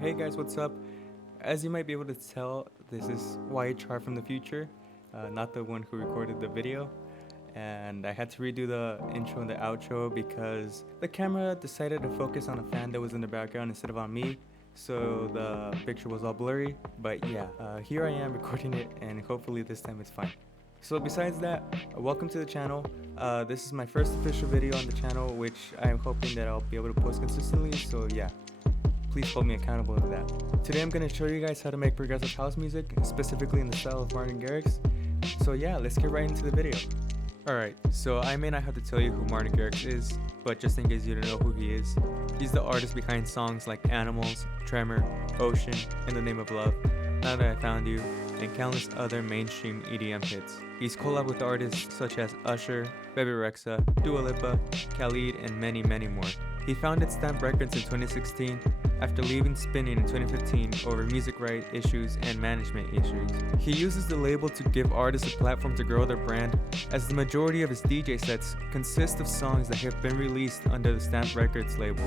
Hey guys, what's up? As you might be able to tell, this is YHR from the future, not the one who recorded the video. And I had to redo the intro and the outro because the camera decided to focus on a fan that was in the background instead of on me. So the picture was all blurry. But yeah, here I am recording it, and hopefully this time it's fine. So besides that, welcome to the channel. This is my first official video on the channel, which I'm hoping that I'll be able to post consistently. So yeah, please hold me accountable to that. Today I'm going to show you guys how to make progressive house music, specifically in the style of Martin Garrix. So yeah, let's get right into the video. Alright, so I may not have to tell you who Martin Garrix is, but just in case you don't know who he is, he's the artist behind songs like Animals, Tremor, Ocean, In the Name of Love, Now That I Found You, and countless other mainstream EDM hits. He's collabed with artists such as Usher, Bebe Rexha, Dua Lipa, Khalid, and many, many more. He founded Stamp Records in 2016 after leaving Spinning in 2015 over music right issues and management issues. He uses the label to give artists a platform to grow their brand, as the majority of his DJ sets consist of songs that have been released under the Stamp Records label.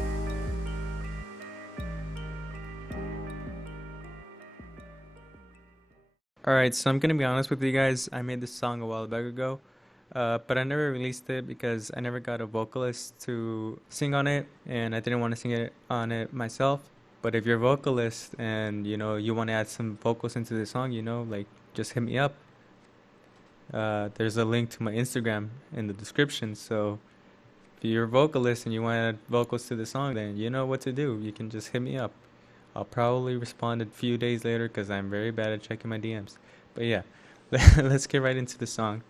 Alright, so I'm gonna be honest with you guys, I made this song a while back ago. But I never released it because I never got a vocalist to sing on it, and I didn't want to sing it on it myself. But if you're a vocalist and you want to add some vocals into the song, like, just hit me up. There's a link to my Instagram in the description, so if you're a vocalist and you want to add vocals to the song, then you know what to do. You can just hit me up. I'll probably respond a few days later because I'm very bad at checking my DMs. But yeah, let's get right into the song.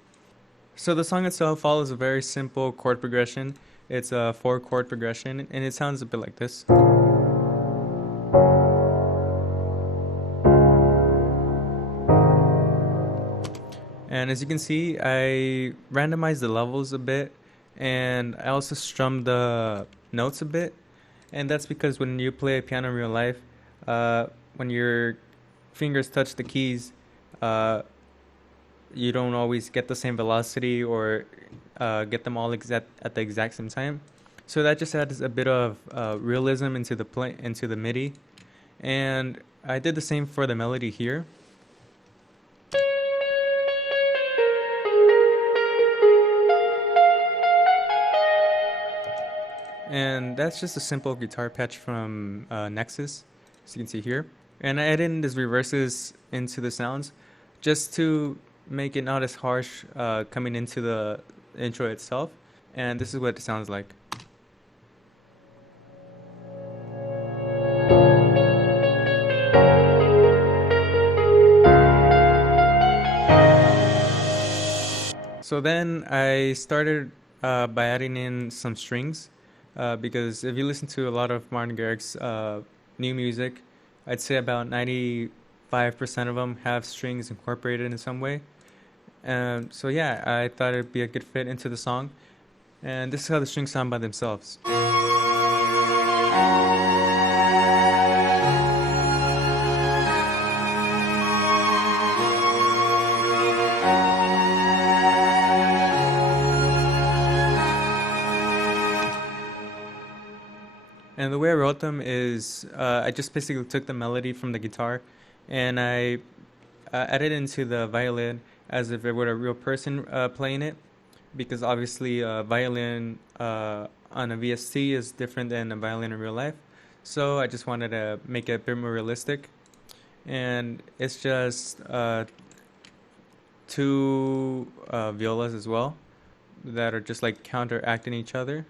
So the song itself follows a very simple chord progression. It's a 4-chord progression, and it sounds a bit like this. And as you can see, I randomized the levels a bit, and I also strummed the notes a bit. And that's because when you play a piano in real life, when your fingers touch the keys, you don't always get the same velocity or get them all at the exact same time. So that just adds a bit of realism into the MIDI. And I did the same for the melody here. And that's just a simple guitar patch from Nexus, as you can see here. And I added in these reverses into the sounds just to make it not as harsh coming into the intro itself. And this is what it sounds like. So then I started by adding in some strings, because if you listen to a lot of Martin Garrix new music, I'd say about 95% of them have strings incorporated in some way. So yeah, I thought it'd be a good fit into the song. And this is how the strings sound by themselves. And the way I wrote them is I just basically took the melody from the guitar and I added into the violin as if it were a real person playing it, because obviously a violin on a VST is different than a violin in real life. So I just wanted to make it a bit more realistic. And it's just 2 violas as well that are just like counteracting each other.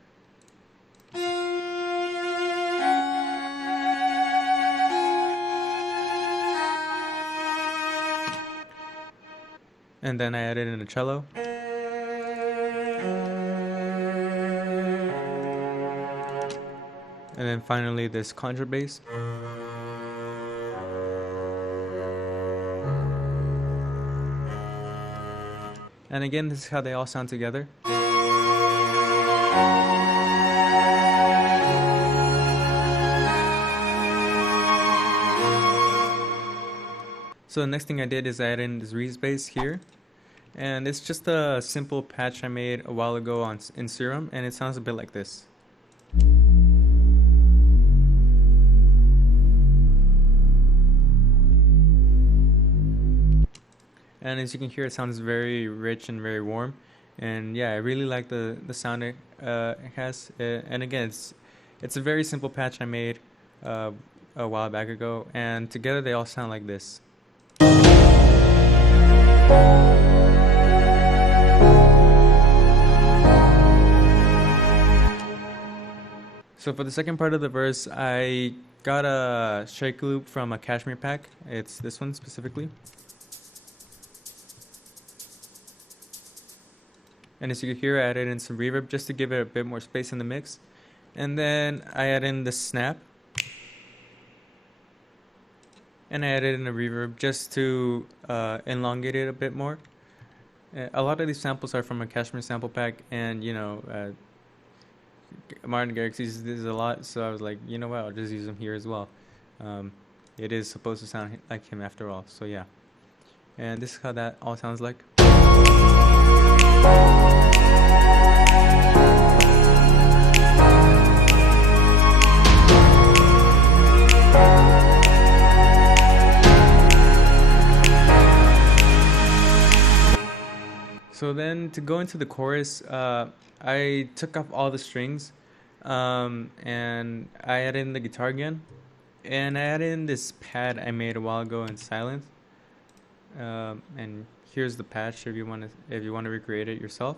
And then I added in a cello. And then finally this contrabass. And again, this is how they all sound together. So the next thing I did is I added in this Reese bass here, and it's just a simple patch I made a while ago in Serum, and it sounds a bit like this. and as you can hear, it sounds very rich and very warm. And yeah, I really like the sound it has. And again, it's a very simple patch I made uh, a while back ago, and together they all sound like this. So for the second part of the verse, I got a shake loop from a Cashmere pack. It's this one specifically. And as you can hear, I added in some reverb just to give it a bit more space in the mix. And then I added in the snap. And I added in a reverb just to elongate it a bit more. A lot of these samples are from a Cashmere sample pack, and Martin Garrix uses this a lot, so I was like, you know what, I'll just use them here as well. It is supposed to sound like him after all, so yeah. And this is how that all sounds like. So then to go into the chorus, I took off all the strings, and I added in the guitar again, and I added in this pad I made a while ago in Silence. And here's the patch if you want to recreate it yourself.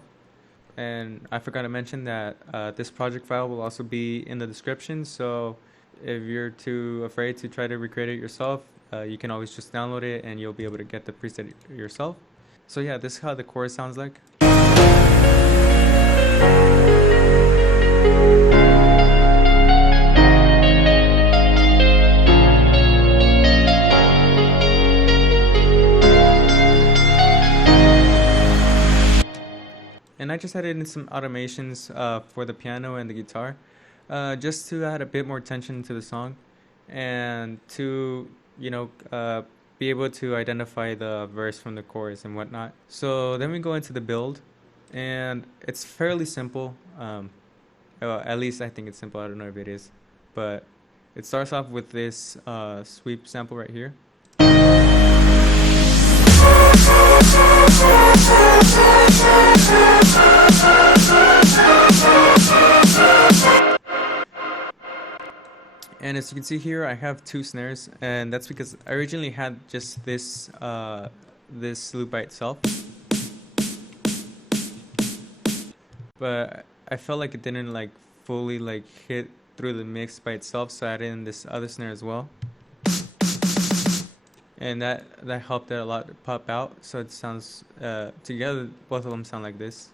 And I forgot to mention that this project file will also be in the description, so if you're too afraid to try to recreate it yourself, you can always just download it and you'll be able to get the preset yourself. So yeah, this is how the chorus sounds like. And I just added in some automations for the piano and the guitar, just to add a bit more tension to the song, and to be able to identify the verse from the chorus and whatnot. So then we go into the build, and it's fairly simple. At least I think it's simple. I don't know if it is, but it starts off with this sweep sample right here. And as you can see here, I have two snares, and that's because I originally had just this loop by itself, but I felt like it didn't fully hit through the mix by itself, so I added in this other snare as well, and that helped it a lot to pop out. So it sounds together, both of them sound like this.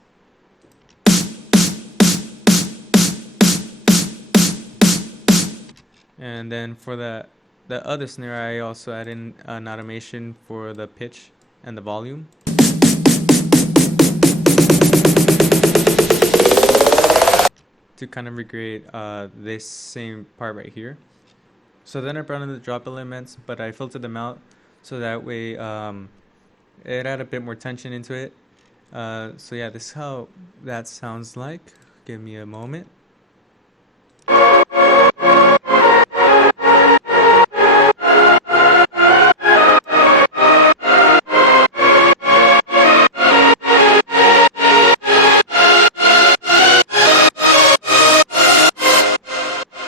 And then for the other snare, I also add in an automation for the pitch and the volume. To kind of recreate this same part right here. So then I brought in the drop elements, but I filtered them out so that way it added a bit more tension into it. So yeah, this is how that sounds like. Give me a moment.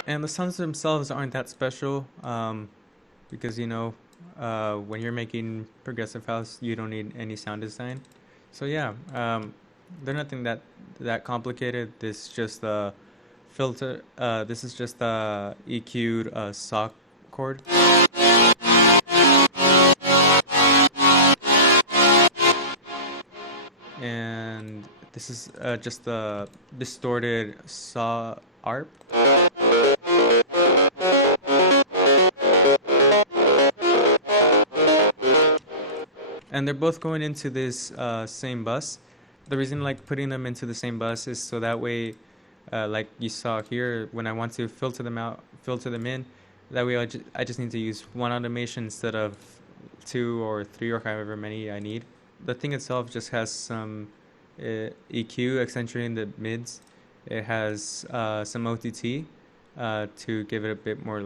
And the sounds themselves aren't that special, because when you're making progressive house, you don't need any sound design. So yeah, they're nothing that complicated. This just a filter. This is just a EQ'd sock chord. And this is just a distorted saw arp. And they're both going into this same bus. The reason I like putting them into the same bus is so that way, like you saw here, when I want to filter them out, filter them in, that way I just need to use one automation instead of 2 or 3 or however many I need. The thing itself just has some EQ accentuating the mids. It has some OTT to give it a bit more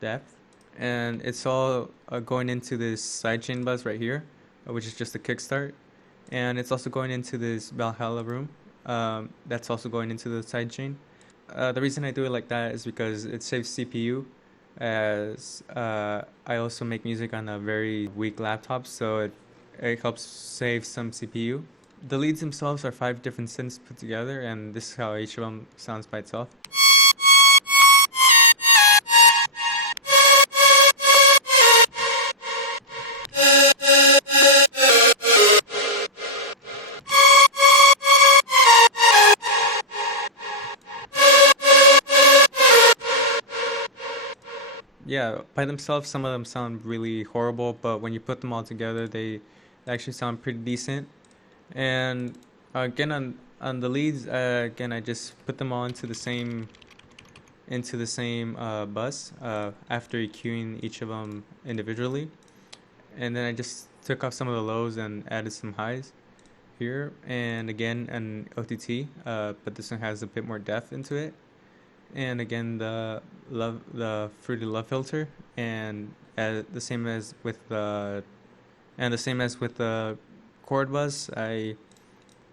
depth. And it's all going into this sidechain bus right here. which is just a kickstart, and it's also going into this Valhalla room. That's also going into the sidechain. The reason I do it like that is because it saves CPU, as I also make music on a very weak laptop, so it helps save some CPU. The leads themselves are 5 different synths put together, and this is how each of them sounds by itself. Yeah, by themselves, some of them sound really horrible, but when you put them all together, they actually sound pretty decent. And again, on the leads, again, I just put them all into the same bus after EQing each of them individually, and then I just took off some of the lows and added some highs here, and again an OTT, but this one has a bit more depth into it. And again, the fruity love filter, and the same as with the chord bus, I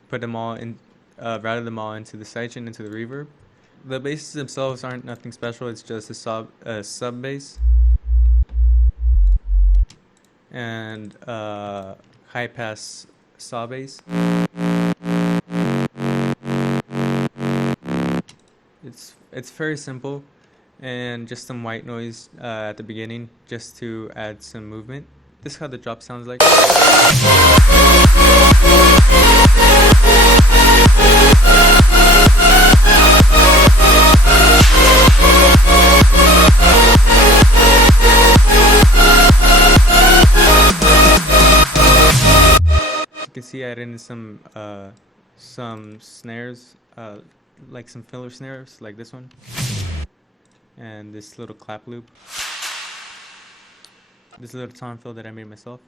put them all in, routed them all into the sidechain, into the reverb. The basses themselves aren't nothing special. It's just a sub bass and high pass saw bass. It's very simple, and just some white noise at the beginning just to add some movement. This is how the drop sounds like. You can see I added in some snares, like some filler snares like this one, and this little clap loop, this little tom fill that I made myself.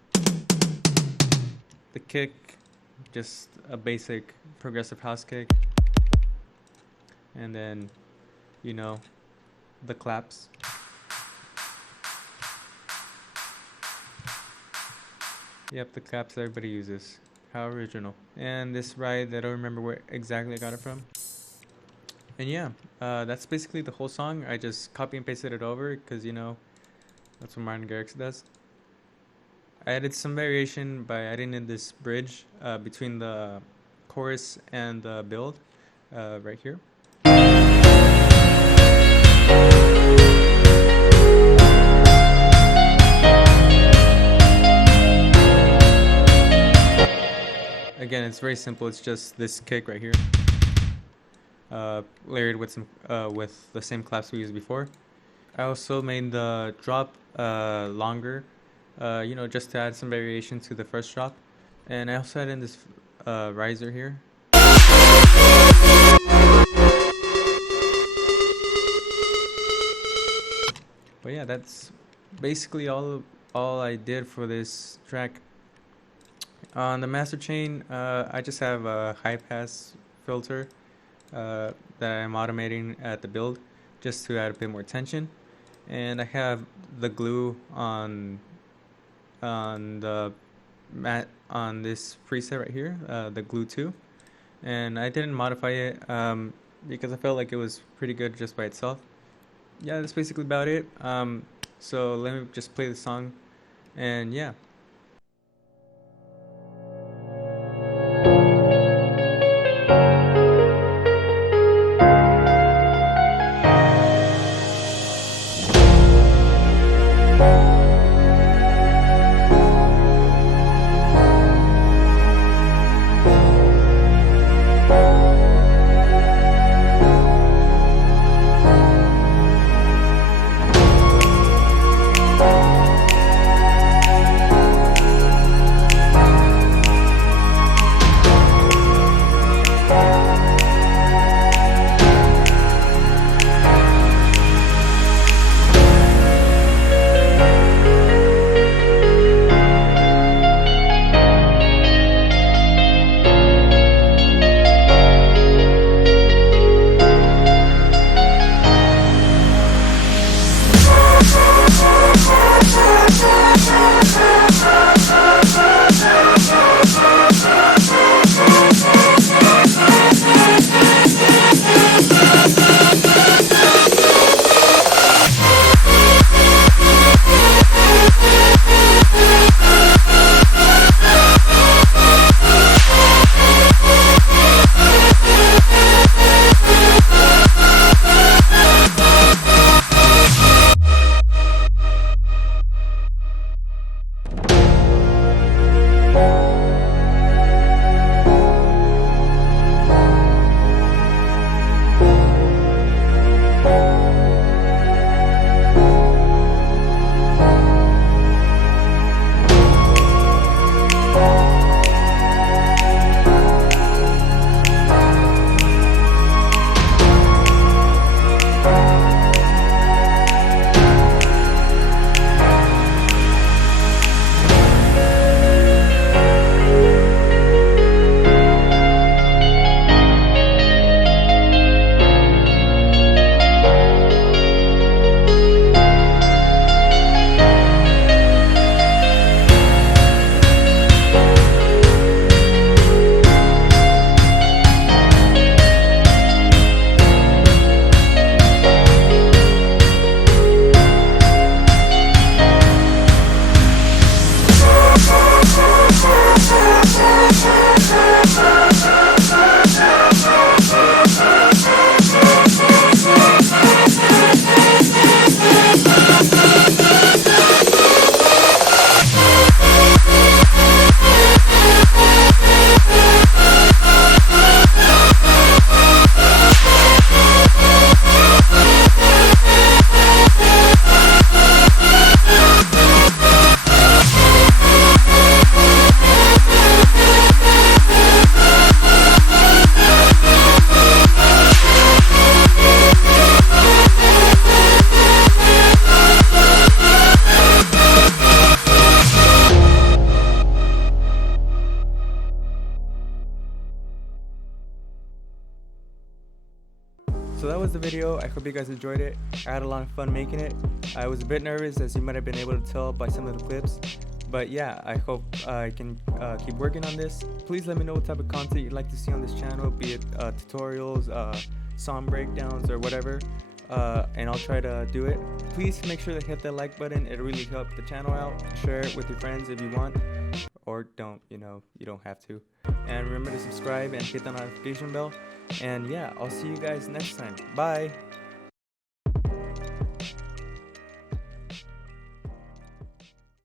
The kick, just a basic progressive house kick, and then the claps. Yep, the claps everybody uses. How original. And this ride, I don't remember where exactly I got it from. And yeah, that's basically the whole song. I just copy and pasted it over because, that's what Garrix does. I added some variation by adding in this bridge between the chorus and the build right here. Again, it's very simple. It's just this kick right here, layered with the same claps we used before. I also made the drop longer, just to add some variation to the first drop. And I also added in this riser here. But yeah, that's basically all I did for this track. On the master chain, I just have a high pass filter that I'm automating at the build just to add a bit more tension, and I have the glue on the mat on this preset right here, the glue 2, and I didn't modify it because I felt like it was pretty good just by itself. Yeah, that's basically about it. So let me just play the song, and yeah. video. I hope you guys enjoyed it. I had a lot of fun making it. I was a bit nervous, as you might have been able to tell by some of the clips. But yeah, I hope I can keep working on this. Please let me know what type of content you'd like to see on this channel, be it tutorials, song breakdowns, or whatever. And I'll try to do it. Please make sure to hit that like button. It really helps the channel out. Share it with your friends if you want, or don't, you don't have to. And remember to subscribe and hit the notification bell. And yeah, I'll see you guys next time. Bye.